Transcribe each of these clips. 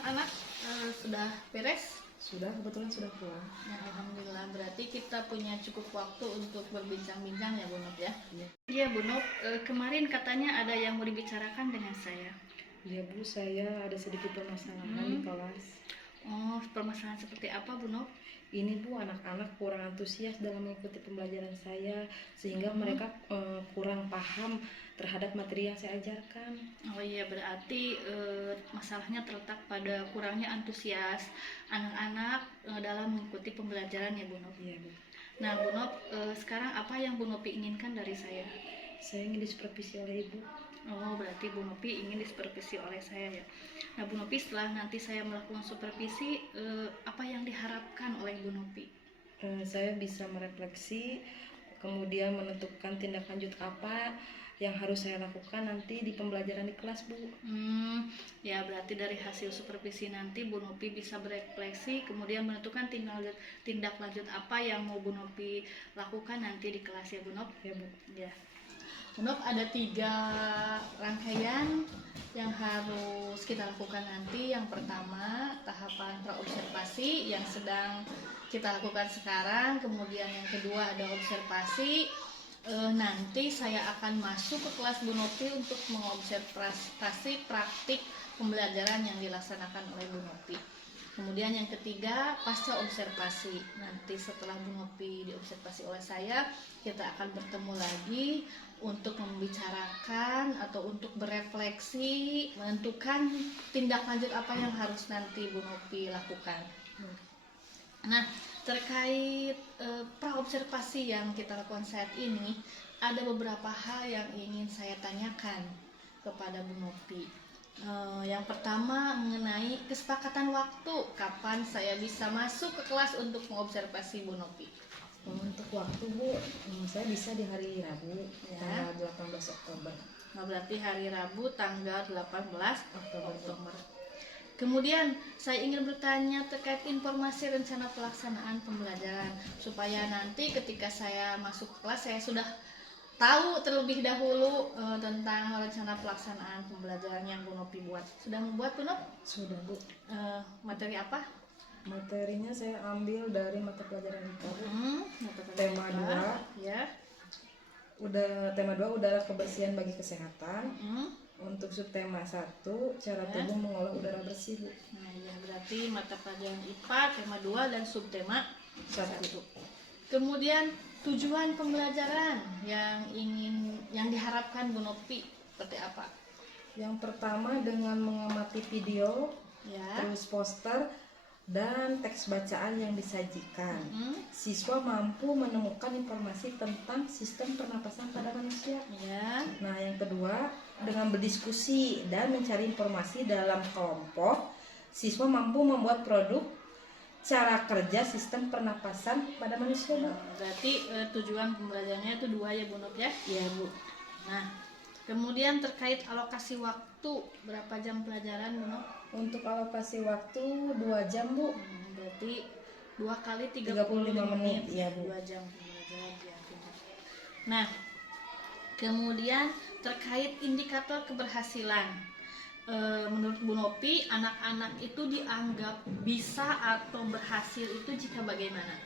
anak-anak sudah beres? Sudah, kebetulan sudah pulang. Ya, alhamdulillah, berarti kita punya cukup waktu untuk berbincang-bincang ya Bu Nop ya. Iya. Iya Bu Nop, kemarin katanya ada yang mau dibicarakan dengan saya. Iya Bu, saya ada sedikit permasalahan di kelas. Oh, permasalahan seperti apa Bu Nop? Ini Bu, anak-anak kurang antusias dalam mengikuti pembelajaran saya, sehingga mereka kurang paham terhadap materi yang saya ajarkan. Oh iya, berarti masalahnya terletak pada kurangnya antusias anak-anak dalam mengikuti pembelajaran ya Bu Nop. Iya Bu. Nah Bu Nop, sekarang apa yang Bu Nopi inginkan dari saya? Saya ingin disupervisi oleh Ibu. Oh, berarti Bu Nopi ingin disupervisi oleh saya ya. Nah Bu Nopi, setelah nanti saya melakukan supervisi, apa yang diharapkan oleh Bu Nopi? Saya bisa merefleksi, kemudian menentukan tindak lanjut apa yang harus saya lakukan nanti di pembelajaran di kelas Bu. Ya berarti dari hasil supervisi nanti Bu Nopi bisa berefleksi, kemudian menentukan tindak lanjut apa yang mau Bu Nopi lakukan nanti di kelas ya Bu Nop. Ya Bu. Ya. Bu Nop, ada 3 rangkaian yang harus kita lakukan nanti. Yang pertama, tahapan praobservasi yang sedang kita lakukan sekarang. Kemudian yang kedua ada observasi. Nanti saya akan masuk ke kelas Bu Nopi untuk mengobservasi praktik pembelajaran yang dilaksanakan oleh Bu Nopi. Kemudian yang ketiga, pasca observasi. Nanti setelah Bu Nopi diobservasi oleh saya, kita akan bertemu lagi untuk membicarakan atau untuk berefleksi, menentukan tindak lanjut apa yang harus nanti Bu Nopi lakukan. Nah, terkait praobservasi yang kita lakukan saat ini, ada beberapa hal yang ingin saya tanyakan kepada Bu Nopi. Yang pertama mengenai kesepakatan waktu, kapan saya bisa masuk ke kelas untuk mengobservasi Bu Nopi. Untuk waktu Bu, saya bisa di hari Rabu, Ya. tanggal 18 Oktober. Nah, berarti hari Rabu tanggal 18 Oktober. Kemudian saya ingin bertanya terkait informasi rencana pelaksanaan pembelajaran, supaya nanti ketika saya masuk kelas saya sudah tahu terlebih dahulu tentang rencana pelaksanaan pembelajaran yang Bu Nopi buat. Sudah membuat Bu Nop? Sudah Bu. Materi apa? Materinya saya ambil dari mata pelajaran IPA Bu. Tema 2. Ya. Tema 2 udara kebersihan bagi kesehatan. Untuk subtema 1, cara tubuh mengolah udara bersih Bu. Nah ya, berarti mata pelajaran IPA tema 2 dan subtema 1. Kemudian tujuan pembelajaran yang diharapkan Bu Nopi seperti apa? Yang pertama dengan mengamati video, Ya. terus poster dan teks bacaan yang disajikan. Siswa mampu menemukan informasi tentang sistem pernapasan pada manusia. Ya. Nah, yang kedua, dengan berdiskusi dan mencari informasi dalam kelompok, siswa mampu membuat produk cara kerja sistem pernapasan pada manusia. Berarti tujuan pembelajarannya itu 2 ya Bu Nop ya? Iya Bu. Nah, kemudian terkait alokasi waktu, berapa jam pelajaran Bu Nop? Untuk alokasi waktu 2 jam Bu. Berarti 2 kali 35 menit. Iya Bu. 2 jam pembelajaran ya. Nah, kemudian terkait indikator keberhasilan, menurut Bu Nopi, anak-anak itu dianggap bisa atau berhasil itu jika bagaimana?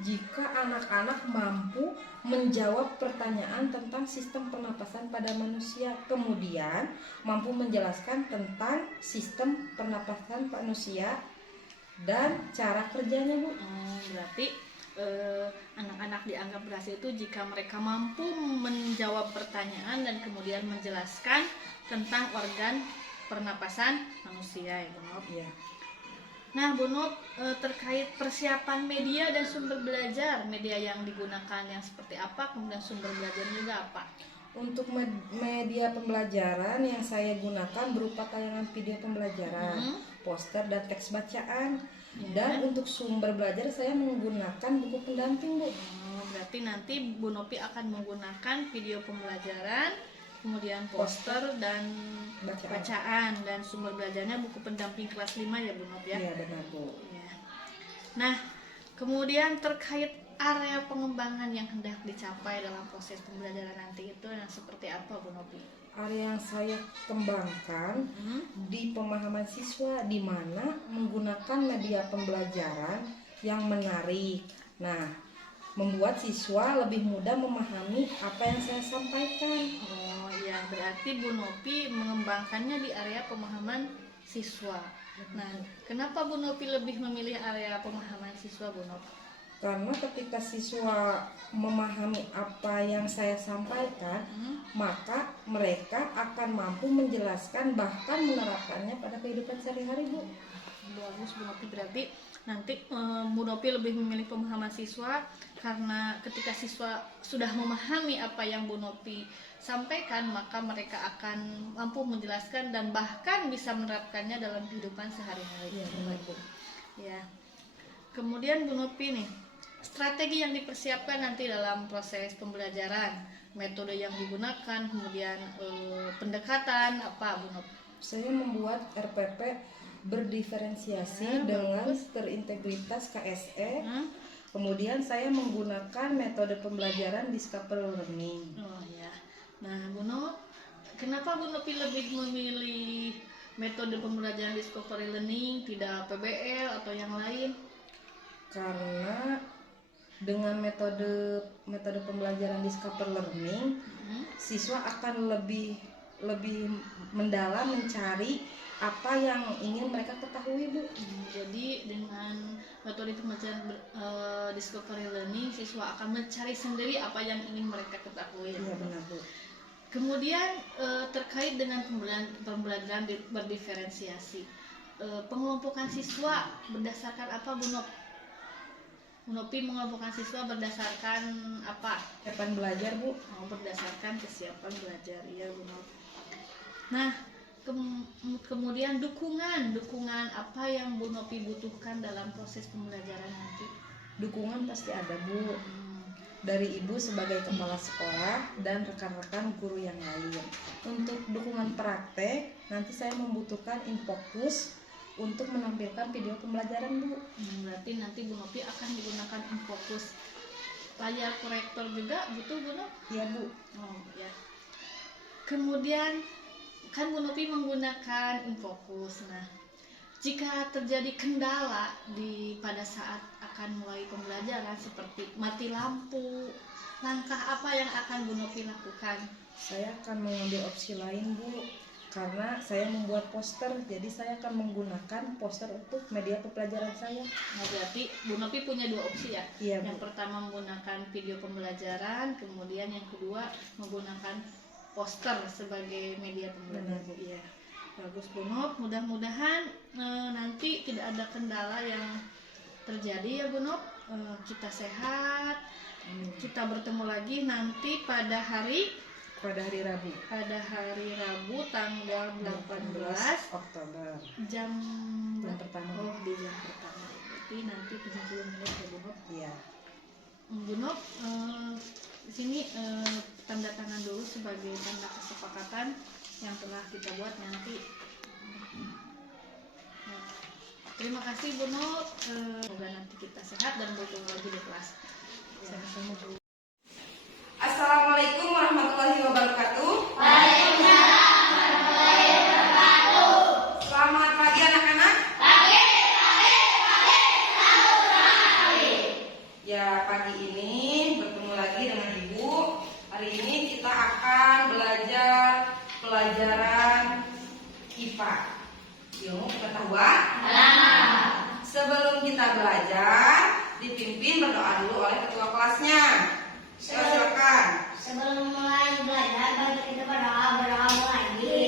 Jika anak-anak mampu menjawab pertanyaan tentang sistem pernapasan pada manusia, kemudian mampu menjelaskan tentang sistem pernapasan manusia dan cara kerjanya Bu. Berarti anak-anak dianggap berhasil itu jika mereka mampu menjawab pertanyaan dan kemudian menjelaskan tentang organ pernapasan manusia ya Bu Nop. Ya. Nah Bu Nop, terkait persiapan media dan sumber belajar, media yang digunakan yang seperti apa, kemudian sumber belajar juga apa? Untuk media pembelajaran yang saya gunakan berupa tayangan video pembelajaran, poster dan teks bacaan. Dan untuk sumber belajar saya menggunakan buku pendamping Bu. Berarti nanti Bu Nopi akan menggunakan video pembelajaran, kemudian poster dan bacaan, dan sumber belajarnya buku pendamping kelas 5 ya Bu Nop ya? Iya benar Bu. Ya. Nah, kemudian terkait area pengembangan yang hendak dicapai dalam proses pembelajaran nanti itu yang seperti apa, Bu Nopi? Area yang saya kembangkan di pemahaman siswa, di mana menggunakan media pembelajaran yang menarik. Nah, membuat siswa lebih mudah memahami apa yang saya sampaikan. Oh ya, berarti Bu Nopi mengembangkannya di area pemahaman siswa. Nah, kenapa Bu Nopi lebih memilih area pemahaman siswa, Bu Nopi? Karena ketika siswa memahami apa yang saya sampaikan, maka mereka akan mampu menjelaskan bahkan menerapkannya pada kehidupan sehari-hari, Bu. Bagus, Bu Nopi. Berarti nanti Bu Nopi lebih memilih pemahaman siswa karena ketika siswa sudah memahami apa yang Bu Nopi sampaikan, maka mereka akan mampu menjelaskan dan bahkan bisa menerapkannya dalam kehidupan sehari-hari. Iya, benar, Bu. Ya. Kemudian Bu Nopi nih, strategi yang dipersiapkan nanti dalam proses pembelajaran, metode yang digunakan, kemudian pendekatan apa, Bu Nopi? Saya membuat RPP berdiferensiasi dengan terintegritas KSE. Kemudian saya menggunakan metode pembelajaran Discovery Learning. Oh ya. Nah, Bu Nopi, kenapa Bu Nopi lebih memilih metode pembelajaran Discovery Learning, tidak PBL atau yang lain? Karena dengan metode pembelajaran Discovery Learning, siswa akan lebih mendalam mencari apa yang ingin mereka ketahui, Bu. Jadi dengan metode pembelajaran Discovery Learning, siswa akan mencari sendiri apa yang ingin mereka ketahui. Iya, benar, Bu. Kemudian terkait dengan pembelajaran berdiferensiasi, pengelompokan siswa berdasarkan apa, Bu Nopi? Bu Nopi mengelompokkan siswa berdasarkan apa? Kesiapan belajar, Bu. Oh, berdasarkan kesiapan belajar, iya, Bu Nopi. Nah, kemudian dukungan apa yang Bu Nopi butuhkan dalam proses pembelajaran nanti? Dukungan pasti ada, Bu. Dari Ibu sebagai kepala sekolah dan rekan-rekan guru yang lain. Untuk dukungan praktek, nanti saya membutuhkan Infocus untuk menampilkan video pembelajaran, Bu. Berarti nanti Bu Nopi akan digunakan Infocus. Layar proyektor juga butuh, Bu Nopi? Iya, Bu. Oh ya. Kemudian kan Bu Nopi menggunakan Infocus. Nah, jika terjadi kendala pada saat akan mulai pembelajaran seperti mati lampu, langkah apa yang akan Bu Nopi lakukan? Saya akan mengambil opsi lain, Bu. Karena saya membuat poster, jadi saya akan menggunakan poster untuk media pembelajaran saya. Nah, berarti Bu Nopi punya dua opsi ya? Iya, Bu. Yang pertama menggunakan video pembelajaran, kemudian yang kedua menggunakan poster sebagai media pembelajaran. Benar, Bu. Iya. Bagus, Bu Nop. Mudah-mudahan nanti tidak ada kendala yang terjadi ya, Bu Nop. Kita sehat. Kita bertemu lagi nanti pada hari Rabu. Pada hari Rabu tanggal 18 Oktober. Jam pertama. Oh, di jam pertama. Berarti nanti 70 menit ya, Bu Nop. Iya. Bu Nop, di sini tanda tangan dulu sebagai tanda kesepakatan yang telah kita buat nanti. Nah, terima kasih Bu Nop. Semoga nanti kita sehat dan bertemu lagi di kelas. Sama-sama, Bu. Assalamualaikum warahmatullahi wabarakatuh. Selamat pagi anak-anak. Ya, pagi ini bertemu lagi dengan Ibu. Hari ini kita akan belajar pelajaran IPA, ilmu pengetahuan. Sebelum kita belajar, dipimpin berdoa dulu oleh ketua kelasnya. Silakan. Sebelum mulai belajar, mari kita berdoa lagi.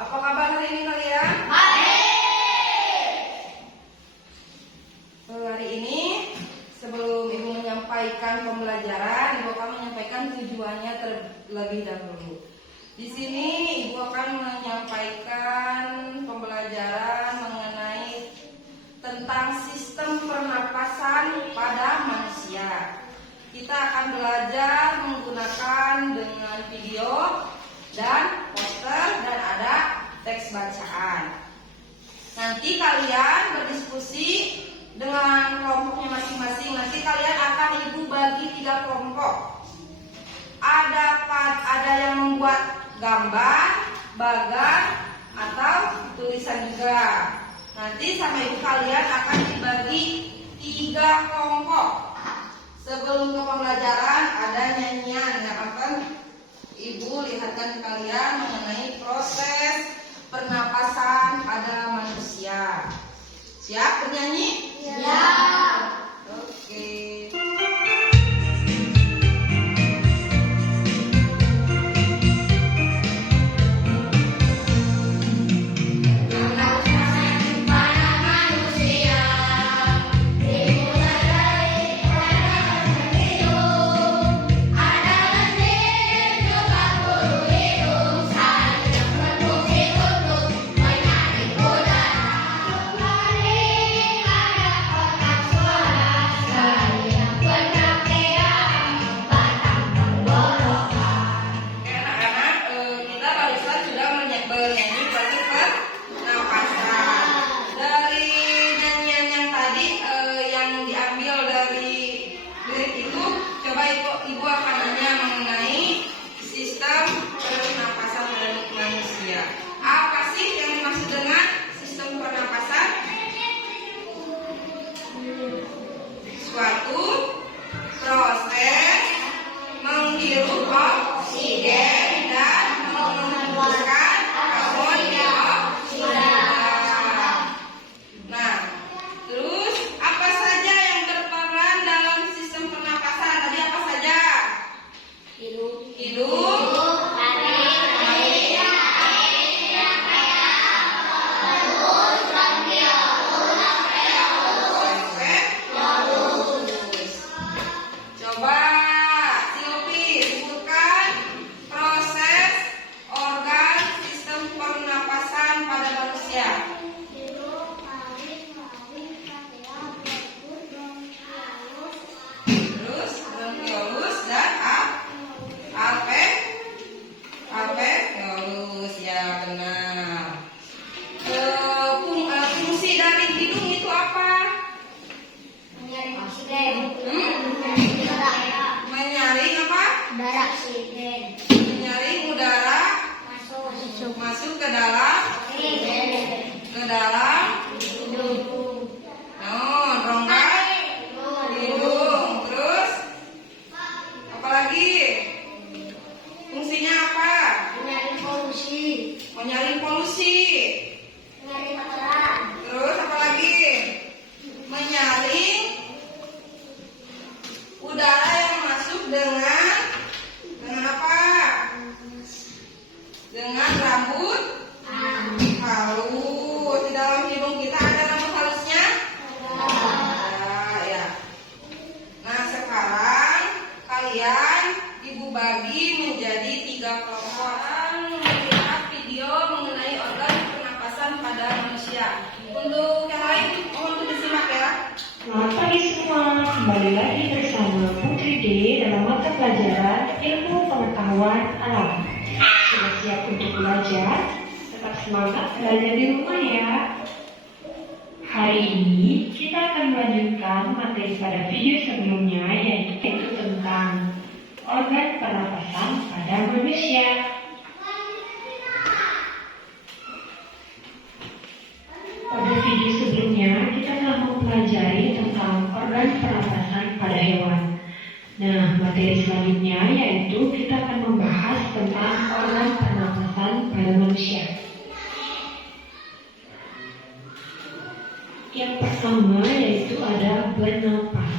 Apa kabar hari ini kalian? Hari ini sebelum Ibu menyampaikan pembelajaran, Ibu akan menyampaikan tujuannya terlebih dahulu. Di sini Ibu akan menyampaikan pembelajaran mengenai tentang sistem pernapasan pada manusia. Kita akan belajar menggunakan dengan video Nanti kalian berdiskusi dengan kelompoknya masing-masing. Nanti kalian akan ibu bagi 3 kelompok. Ada yang membuat gambar, bagan, atau tulisan juga. Nanti sama ibu kalian akan dibagi 3 kelompok. Sebelum ke pembelajaran ada nyanyian yang akan ibu lihatkan ke kalian mengenai proses pernapasan pada manusia. Siap bernyanyi? Ya. Oke. Ibu akan nanya mengenai sistem pernapasan manusia. Apa sih yang dimaksud dengan sistem pernapasan? Suatu proses menghirup oksigen dan mengeluarkan karbon dioksida. Nah, terus apa saja yang berperan dalam sistem pernapasan? Tadi apa saja? Hidung, coba Silvi sebutkan proses organ sistem pernapasan pada manusia. Terus bronkiolus dan alveolus, ya benar. Fungsi dari hidung itu apa? Menyaring oksigen. Menyaring apa? Udara oksigen. Menyaring udara masuk ke dalam Hidung. rongga hidung. Terus apa lagi? Fungsinya apa? Menyaring polusi. Menyaring polusi. Menyaring kotoran. Terus apa lagi? Menyaring udara yang masuk dengan apa? Dengan rambut halus. Di dalam hidung kita ada rambut halusnya? Ada, ya. Nah, sekarang kalian ibu bagi menjadi 3 kelompok. Melihat video mengenai organ pernapasan pada manusia. Untuk yang lain mohon untuk disimak ya. Selamat pagi semua, kembali lagi bersama Putri D dalam mata pelajaran Ilmu Pengetahuan Alam. Sudah siap untuk belajar? Tetap semangat belajar di rumah ya. Hari ini kita akan melanjutkan materi pada video sebelumnya yaitu tentang organ pernapasan pada manusia. Pada video sebelumnya kita telah mempelajari tentang organ pernapasan pada hewan. Nah, materi selanjutnya yaitu kita akan membahas tentang organ pernapasan pada manusia. Yang pertama yaitu ada bernapas.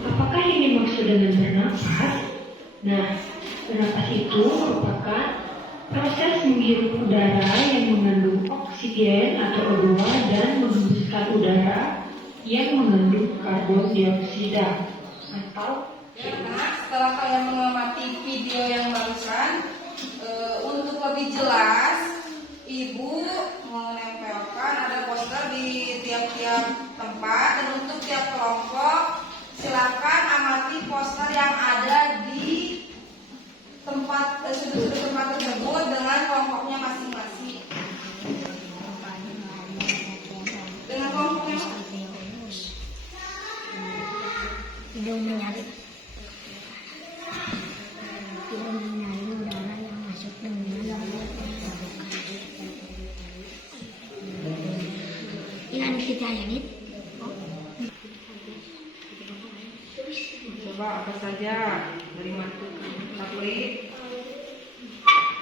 Apakah yang dimaksud dengan bernapas? Nah, bernapas itu merupakan proses menghirup udara yang mengandung oksigen atau O2 dan menghembuskan udara yang mengandung karbon dioksida atau Ya, nah, setelah kalian mengamati video yang barusan, untuk lebih jelas, ibu menempelkan ada poster di tiap-tiap tempat dan untuk tiap kelompok silakan amati poster yang ada di tempat sudut-sudut tempat tersebut dengan kelompoknya masing-masing. Coba apa saja dari mantu Rapli.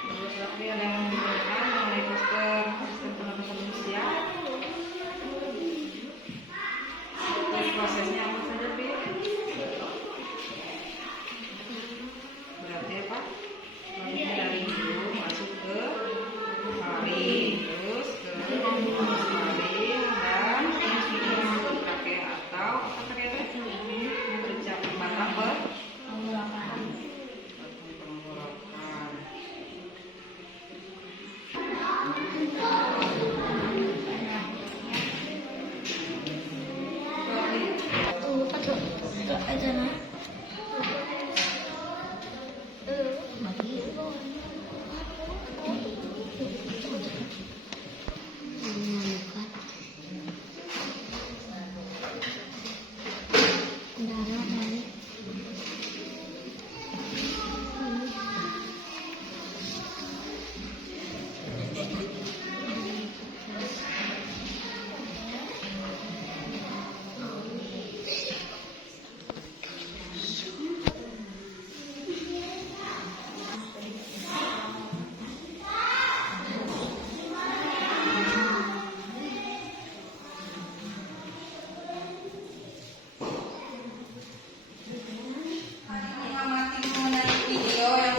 Terus Rapli ada yang menunjukkan mengenai poster sistem pernapasan manusia. Terus prosesnya apa saja, Pi? Berarti apa? Prosesnya dari hidung masuk ke paling, terus ke paling dan ke trachea atau apa trachea itu? Bercak batang penggorokan.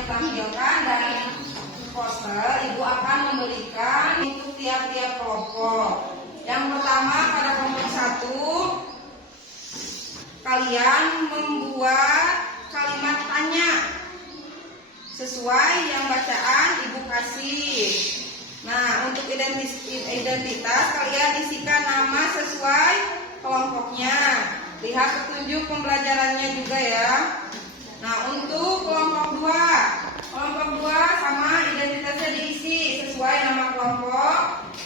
Ditampilkan dari poster, Ibu akan memberikan untuk tiap-tiap kelompok. Yang pertama pada kelompok 1, kalian membuat kalimat tanya sesuai yang bacaan Ibu kasih. Nah, untuk identitas kalian isikan nama sesuai kelompoknya. Lihat petunjuk pembelajarannya juga ya. Nah, untuk kelompok 2 sama identitasnya diisi sesuai nama kelompok.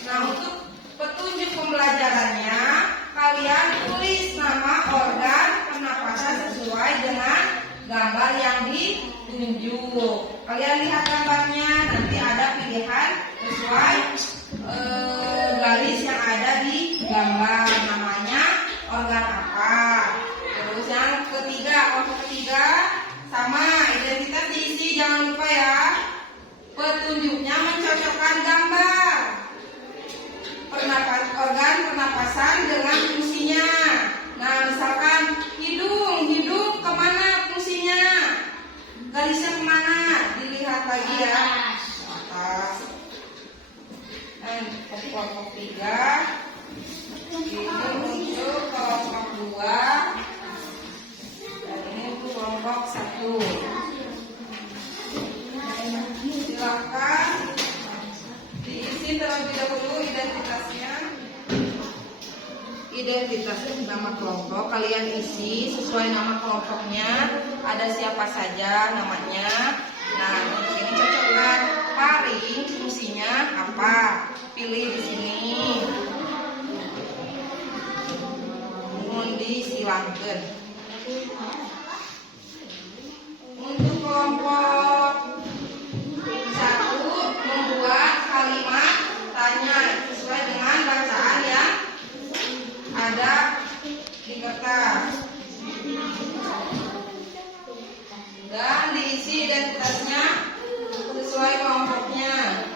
Nah, untuk petunjuk pembelajarannya kalian tulis nama organ pernapasan sesuai dengan gambar yang ditunjuk. Kalian lihat gambarnya, nanti ada pilihan sesuai garis yang ada di gambar, namanya organ apa. Terus yang ketiga, kelompok ketiga sama identitas diisi, jangan lupa ya. Petunjuknya mencocokkan gambar organ pernapasan dengan fungsinya. Nah, misalkan hidung kemana fungsinya? Garisnya kemana? Dilihat lagi ya. Atas. Dan kelompok 3 ini untuk kelompok 2 dan ini untuk kelompok 1. Silakan diisi terlebih dahulu identitasnya. Identitas nama kelompok kalian isi sesuai nama kelompoknya. Ada siapa saja namanya. Nah, untuk ini cocokkan paring fungsinya apa? Pilih di sini. Disilangkan. Untuk kelompok 1 membuat kalimat tanya sesuai dengan bacaan yang ada di kertas dan diisi identitasnya sesuai kelompoknya.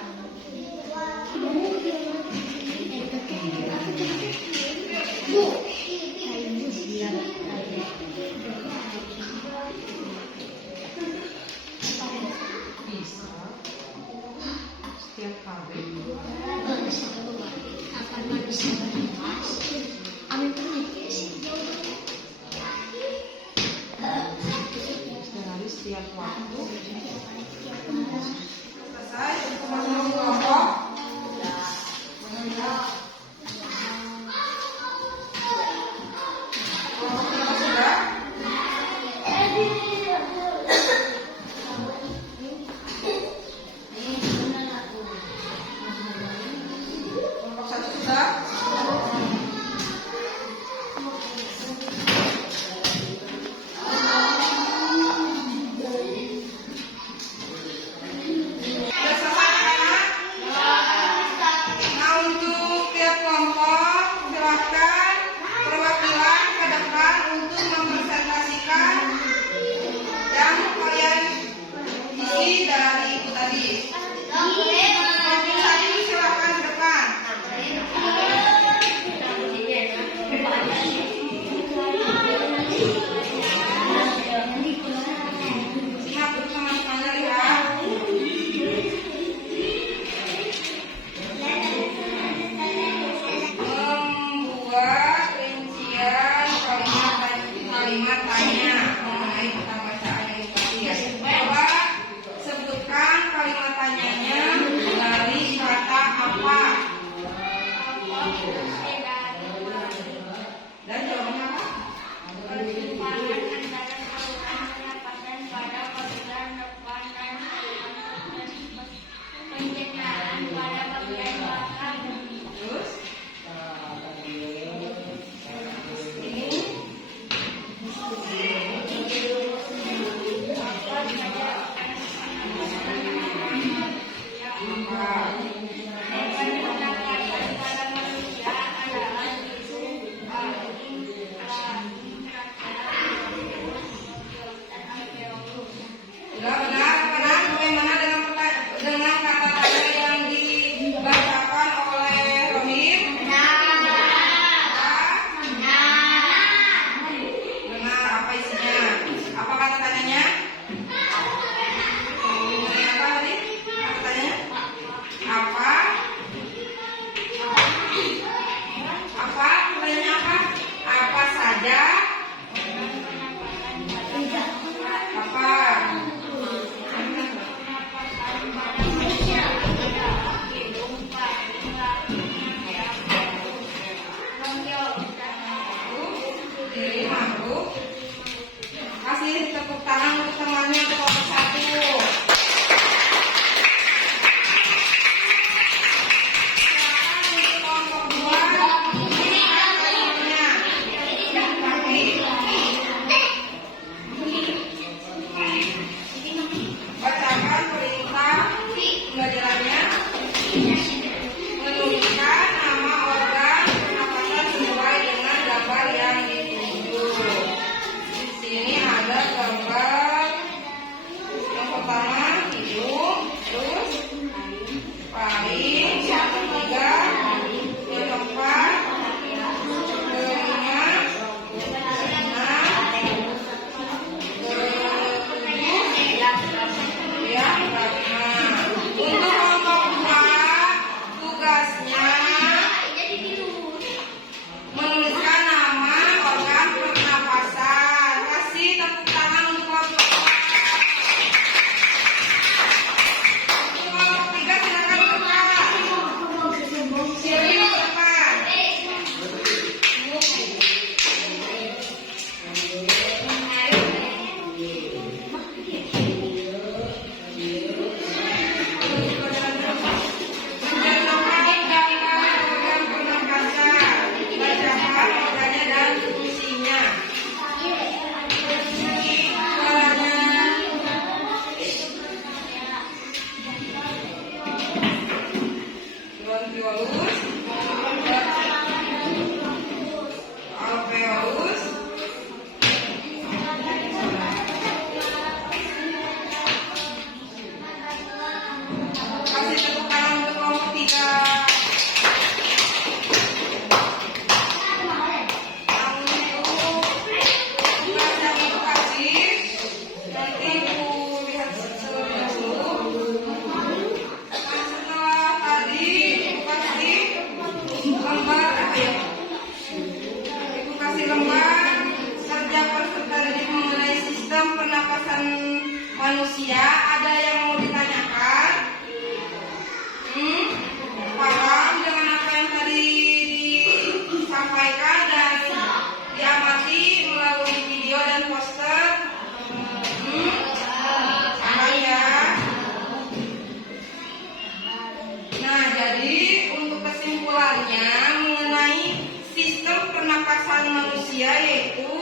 manusia, yaitu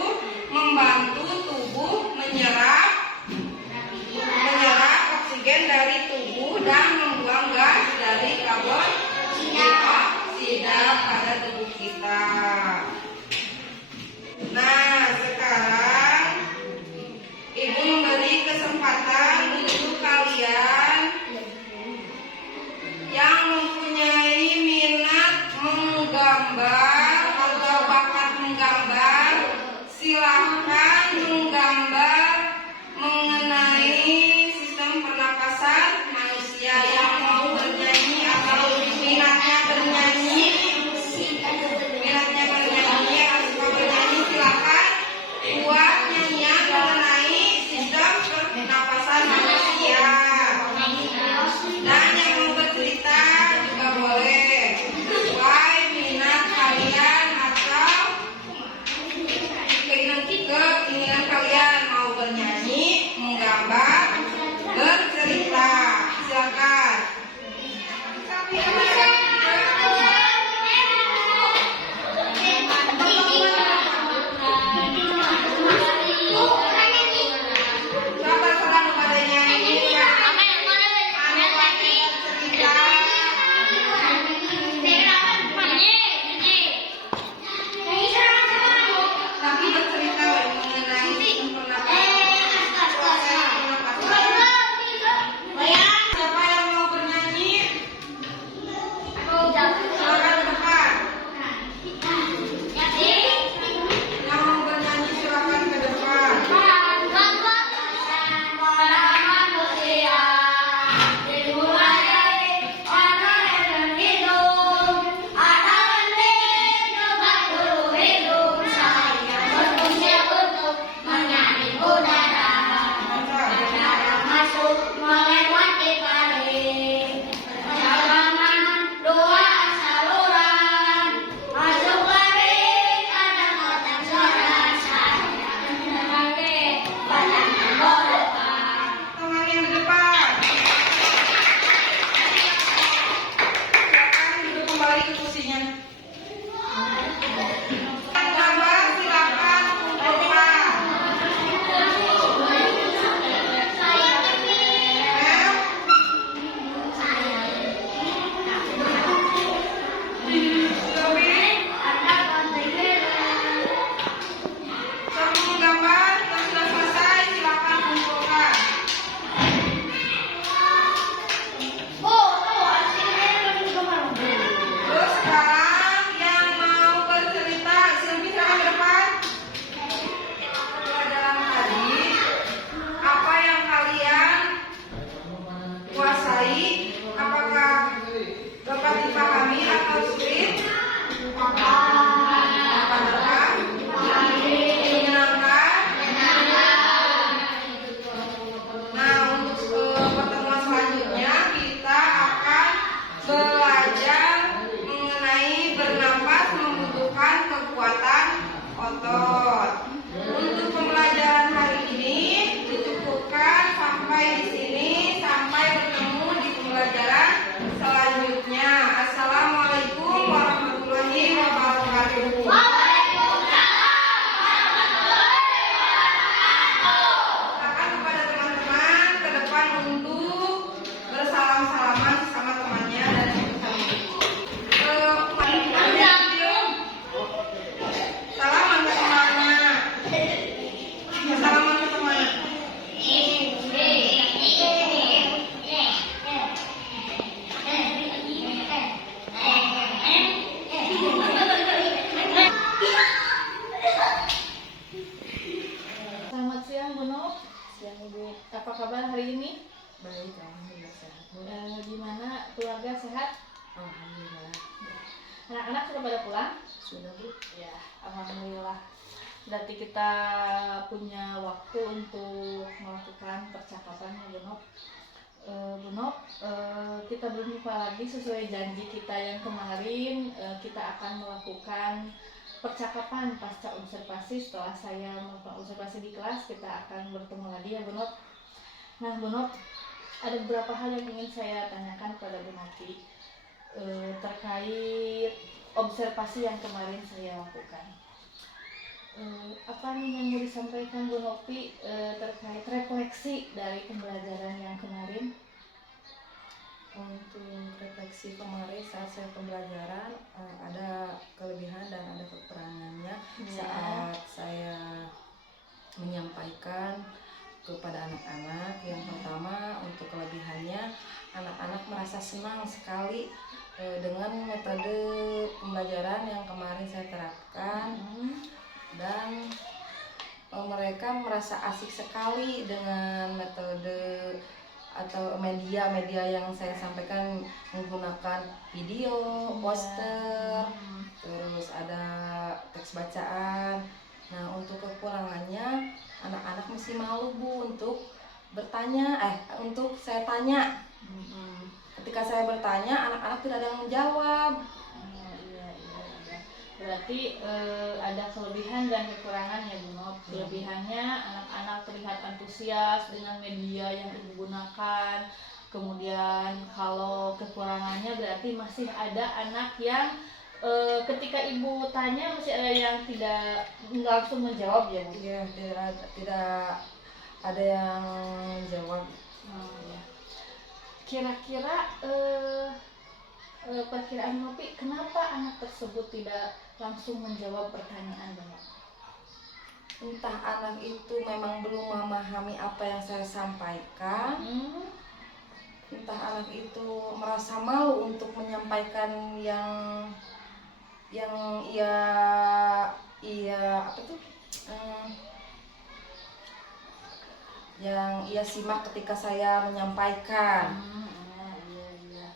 membantu tubuh menyerap oksigen dari tubuh dan membuang gas dari karbon dioksida pada tubuh kita. Nah, sekarang Ibu memberi kesempatan untuk kalian yang mempunyai minat menggambar atau bakat menggambar, silahkan menggambar mengenai sistem pernapasan manusia. Yang mau bernyanyi atau minatnya bernyanyi atau suka bernyanyi, silahkan buat nyanyian mengenai sistem pernapasan manusia. Dan yang mau bercerita juga boleh sesuai minat kalian atau keinginan kalian, mau bernyanyi, menggambar, bercerita. Silakan. Siapa saudara pada nyanyi? Tapi bercerita mengenai sistem pernapasan. Siapa yang mau bernyanyi? Silakan ke depan. Yang mau bernyanyi silakan ke depan. Melewati parit, perjalanan dua saluran, masuk parit ada kotak suara saya sebagai batang tenggorokan. Tangan yang di depan. Silakan duduk kembali ke kursinya. Gambar silakan kumpulkan. Sebelum gambar yang sudah selesai silakan kumpulkan. Terus sekarang yang mau bercerita silakan ke depan. Pelajaran tadi, apa yang kalian kuasai? Apakah dapat dipahami atau sulit? Dapat? Menyenangkan? Nah, untuk pertemuan selanjutnya kita akan belajar mengenai bernapas membutuhkan kekuatan otot. Untuk pembelajaran hari ini dicukupkan sampai di sini. Sampai bertemu di pembelajaran selanjutnya. Assalamualaikum warahmatullahi wabarakatuh. Silakan kepada teman-teman ke depan untuk bersalam-salaman sama temannya dan salaman ke temannya. Salaman ke temannya. Selamat siang Bu Nop. Siang Ibu. Apa kabar hari ini? Baik, alhamdulillah sehat. Gimana keluarga sehat? Alhamdulillah. Anak-anak sudah pada pulang? Sudah, Bu. Ya, alhamdulillah. Berarti kita punya waktu untuk melakukan percakapan ya Bu Nop. Bu Nop, kita berjumpa lagi sesuai janji kita yang kemarin. Kita akan melakukan percakapan pasca observasi. Setelah saya melakukan observasi di kelas, kita akan bertemu lagi ya Bu Nop. Nah Bu Nop, ada beberapa hal yang ingin saya tanyakan pada Bu Nopti terkait observasi yang kemarin saya lakukan. Apa nih yang mau disampaikan Bu Nopi terkait refleksi dari pembelajaran yang kemarin? Untuk refleksi kemarin saat saya pembelajaran, ada kelebihan dan ada kekurangannya saat saya menyampaikan kepada anak-anak. Yang pertama, untuk kelebihannya, anak-anak merasa senang sekali dengan metode pembelajaran yang kemarin saya terapkan, dan mereka merasa asik sekali dengan metode atau media-media yang saya sampaikan, menggunakan video, poster, terus ada teks bacaan. Nah, untuk kekurangannya, anak-anak masih malu Bu untuk bertanya, untuk saya tanya. Ketika saya bertanya, anak-anak tidak ada yang menjawab. Iya. Berarti ada kelebihan dan kekurangan ya Bu Nop. Kelebihannya anak-anak terlihat antusias dengan media yang Ibu gunakan. Kemudian kalau kekurangannya berarti masih ada anak yang ketika Ibu tanya masih ada yang tidak langsung menjawab ya Bu? Iya, tidak ada yang menjawab. Kira-kira perkiraan Nopi, kenapa anak tersebut tidak langsung menjawab pertanyaan Bapak? Entah anak itu memang belum memahami apa yang saya sampaikan, entah anak itu merasa malu untuk menyampaikan yang yang ia simak ketika saya menyampaikan. Iya.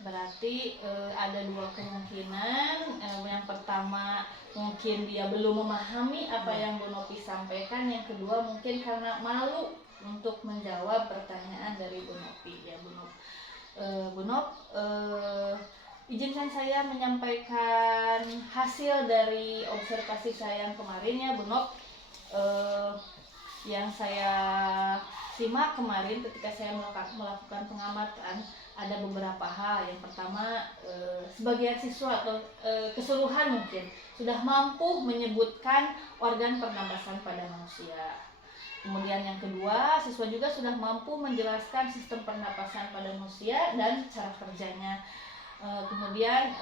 Berarti ada dua kemungkinan. Yang pertama mungkin dia belum memahami apa yang Bu Nopi sampaikan. Yang kedua mungkin karena malu untuk menjawab pertanyaan dari Bu Nopi. Ya Bu Nop. Bu Nop, izinkan saya menyampaikan hasil dari observasi saya yang kemarin ya Bu Nop. Yang saya simak kemarin ketika saya melakukan pengamatan, ada beberapa hal. Yang pertama, sebagian siswa atau keseluruhan mungkin sudah mampu menyebutkan organ pernapasan pada manusia. Kemudian yang kedua, siswa juga sudah mampu menjelaskan sistem pernapasan pada manusia dan cara kerjanya. Kemudian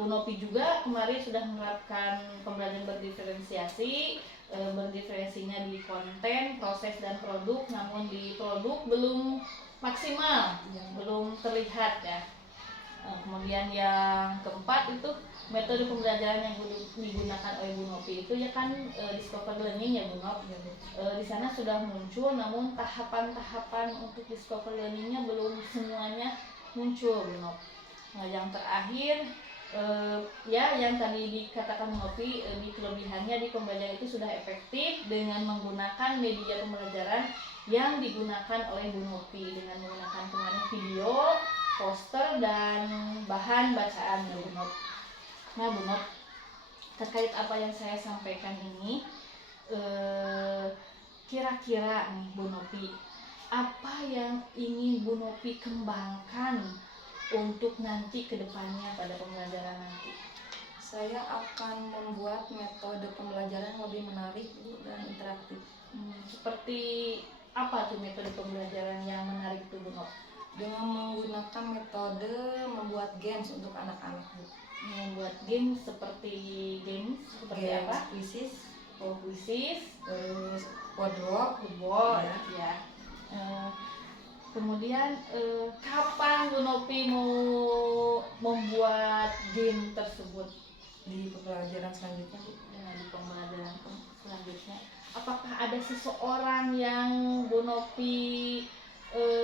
Bu Nopi juga kemarin sudah menerapkan pembelajaran berdiferensiasi. Berdiferensinya di konten, proses, dan produk, namun di produk belum maksimal, belum terlihat ya. Kemudian yang keempat itu metode pembelajaran yang digunakan oleh Bu Nopi itu ya kan discover learning ya Bu Nop. Di sana sudah muncul, namun tahapan-tahapan untuk discover learningnya belum semuanya muncul Bu Nop. Yang terakhir yang tadi dikatakan Nopi, di kelebihannya di pembelajaran itu sudah efektif dengan menggunakan media pembelajaran yang digunakan oleh Bu Nopi dengan menggunakan kemarin video, poster, dan bahan bacaan ya Bu Nop. Nah Bu Nop, terkait apa yang saya sampaikan ini, kira-kira nih Bu Nopi, apa yang ingin Bu Nopi kembangkan untuk nanti kedepannya pada pembelajaran nanti? Saya akan membuat metode pembelajaran yang lebih menarik dan interaktif. Seperti apa tuh metode pembelajaran yang menarik itu Bu Nop? Dengan menggunakan metode membuat games untuk anak-anak. Membuat game seperti apa? Quizzes, Terus wordwalk, ya. Kemudian kapan Bu Nopi mau membuat game tersebut? Di pembelajaran selanjutnya Bu. Di pembelajaran selanjutnya, apakah ada seseorang yang Bu Nopi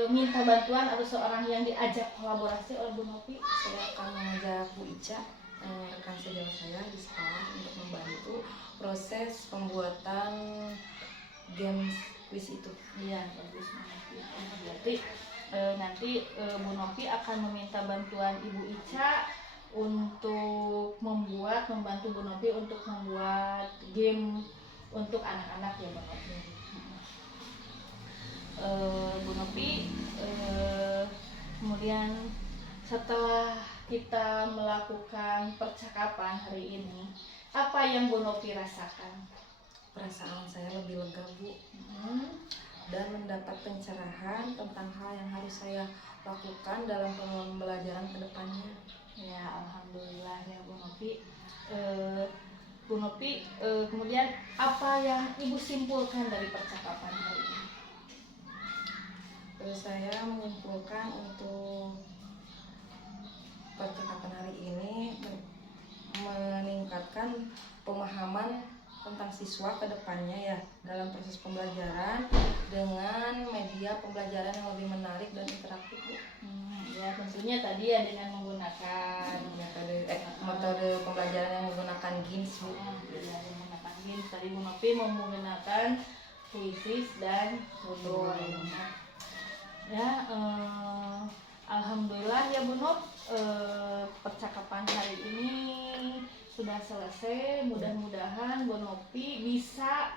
minta bantuan atau seorang yang diajak kolaborasi oleh Bu Nopi? Saya akan mengajak Bu Ica, rekan sejawat saya di sekolah, untuk membantu proses pembuatan games quiz itu. Iya, bagus banget. Berarti nanti Bu Nopi akan meminta bantuan Ibu Ica untuk membantu Bu Nopi untuk membuat game untuk anak-anak ya Bu Nopi. Bu Nopi, kemudian setelah kita melakukan percakapan hari ini, apa yang Bu Nopi rasakan? perasaan saya lebih lega, Bu, Hmm. dan mendapat pencerahan tentang hal yang harus saya lakukan dalam pembelajaran kedepannya. Ya, alhamdulillah ya Bu Nopi. Bu Nopi, kemudian apa yang Ibu simpulkan dari percakapan hari ini? Saya menyimpulkan untuk percakapan hari ini meningkatkan pemahaman tentang siswa ke depannya ya dalam proses pembelajaran dengan media pembelajaran yang lebih menarik dan interaktif, Bu. Ya tentunya tadi ya dengan menggunakan Metode pembelajaran yang menggunakan games, Bu. ya, menggunakan games. Tadi Bu Nopi menggunakan puisi dan foto. Ya, alhamdulillah ya Bu Nop, percakapan hari ini sudah selesai. Mudah-mudahan Bu Nopi bisa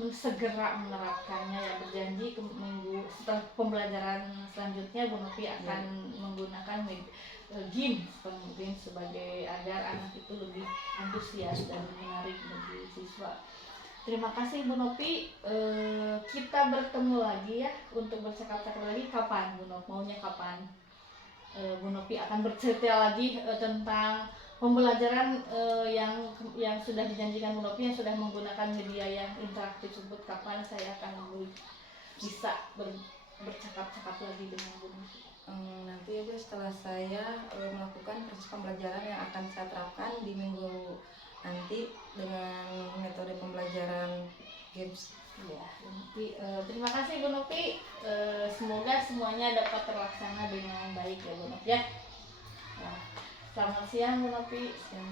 segera menerapkannya ya, berjanji ke minggu setelah pembelajaran selanjutnya Bu Nopi akan menggunakan games sebagai agar anak itu lebih antusias dan menarik bagi siswa. Terima kasih Bu Nopi. Kita bertemu lagi ya untuk bercakap-cakap lagi. Kapan Bu Nopi? Maunya kapan? Bu Nopi akan bercerita lagi tentang pembelajaran yang sudah dijanjikan Bu Nopi, yang sudah menggunakan media yang interaktif tersebut. Kapan saya akan bisa bercakap-cakap lagi dengan Bu Nopi? Nanti ya Bu, setelah saya melakukan proses pembelajaran yang akan saya terapkan di minggu nanti dengan metode pembelajaran games. Ya, Bu Nopi, terima kasih Bu Nopi. Semoga semuanya dapat terlaksana dengan baik ya Bu Nopi ya. Selamat siang Bu Nopi. Yang